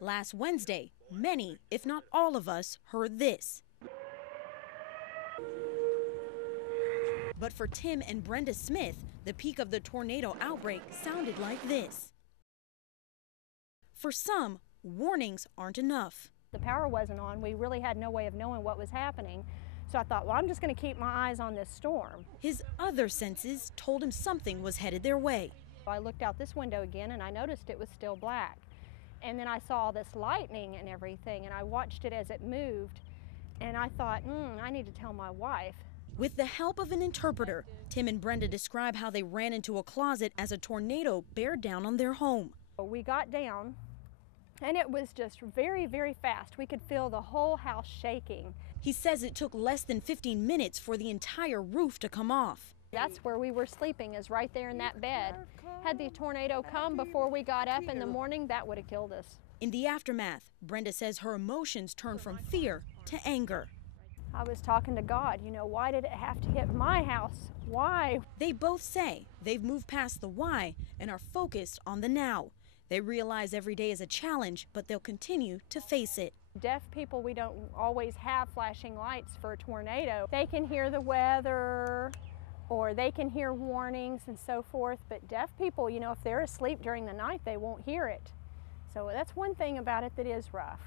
Last Wednesday, many, if not all of us, heard this. But for Tim and Brenda Smith, the peak of the tornado outbreak sounded like this. For some, warnings aren't enough. The power wasn't on. We really had no way of knowing what was happening. So I thought, well, I'm just going to keep my eyes on this storm. His other senses told him something was headed their way. I looked out this window again and I noticed it was still black. And then I saw this lightning and everything, and I watched it as it moved. And I thought, I need to tell my wife. With the help of an interpreter, Tim and Brenda describe how they ran into a closet as a tornado bared down on their home. We got down, and it was just very, very fast. We could feel the whole house shaking. He says it took less than 15 minutes for the entire roof to come off. That's where we were sleeping, is right there in that bed. Had the tornado come before we got up in the morning, that would have killed us. In the aftermath, Brenda says her emotions turned from fear to anger. I was talking to God, why did it have to hit my house? Why? They both say they've moved past the why and are focused on the now. They realize every day is a challenge, but they'll continue to face it. Deaf people, we don't always have flashing lights for a tornado. They can hear the weather, or they can hear warnings and so forth, but deaf people, if they're asleep during the night, they won't hear it. So that's one thing about it that is rough.